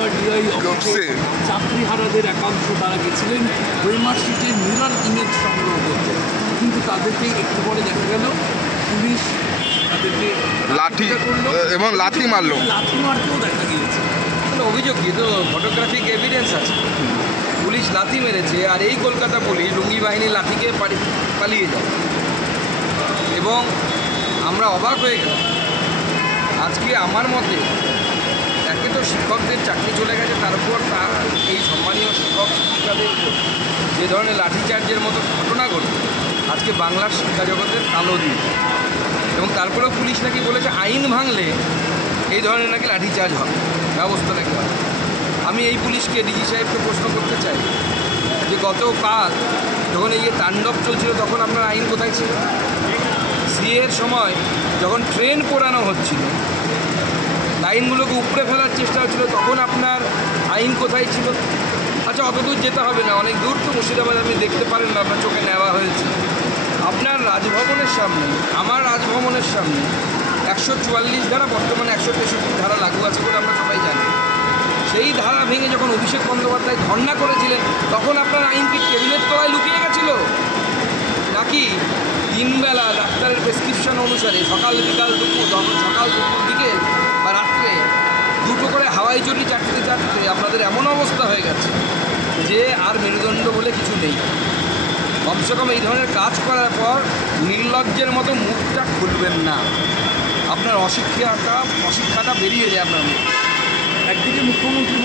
Super DI অফিসে চাকরিহারাদের একাংশ তারা গেছিলেন ওয়েমার্কশিটের মিরর ইমেজ সংগ্রহ করতে, কিন্তু তাদেরকে একটু পরে দেখা গেল পুলিশ তাদেরকে লাঠি এবং লাথি মারলো, লাথি মারতেও দেখা গিয়েছে। অভিযোগ কি, তো ফটোগ্রাফিক এভিডেন্স আছে, পুলিশ লাথি মেরেছে। আর এই কলকাতা পুলিশ লুঙ্গি বাহিনীর লাঠিকে পালিয়ে যায়। এবং আমরা অবাক হয়ে গেলাম। আজকে আমার মতে একে তো শিক্ষকদের চাকরি চলে গেছে, তার উপর তার এই সম্মানীয় শিক্ষক শিক্ষিকাদের উপর যে ধরনের লাঠিচার্জের মতো ঘটনা ঘটছে, আজকে বাংলার শিক্ষা জগতের কালো দিন। এবং তারপরেও পুলিশ নাকি বলেছে আইন ভাঙলে এই ধরনের নাকি লাঠিচার্জ হবে, ব্যবস্থা নাকি হবে। আমি এই পুলিশকে, ডিজি সাহেবকে প্রশ্ন করতে চাই যে গতকাল যখন এই যে তাণ্ডব চলছিল তখন আপনার আইন কোথায় ছিল? সিএর সময় যখন ট্রেন পোড়ানো হচ্ছিল, লাইনগুলোকে উপড়ে ফেলার চেষ্টা হচ্ছিল, তখন আপনার আইন কোথায় ছিল? আচ্ছা, অত দূর যেতে হবে না, অনেক দূর তো মুর্শিদাবাদ আপনি দেখতে পারেন না, আপনার চোখে নেওয়া হয়েছে। আপনার রাজভবনের সামনে, আমার রাজভবনের সামনে 144 ধারা, বর্তমানে 163 ধারা লাগু আছে বলে আমরা সবাই জানি। সেই ধারা ভেঙে যখন অভিষেক বন্দ্যোপাধ্যায় ধর্ণা করেছিলেন, তখন আপনার আইন কি টেবিলের তলায় লুকিয়ে গেছিল? নাকি দিনবেলা ডাক্তারের প্রেসক্রিপশন অনুসারে সকাল বিকাল দুপুর, সকাল দুপুর বিকেল বা রাত্রে দুটো করে হাওয়াই চটি চাটতে চাটতে আপনাদের এমন অবস্থা হয়ে গেছে যে আর মেরুদণ্ড বলে কিছু নেই? কমসে কম এই ধরনের কাজ করার পর নির্লজ্জের মতো মুখটা খুলবেন না, আপনার অশিক্ষাটা বেরিয়ে যায় আপনার মুখ। একদিকে মুখ্যমন্ত্রী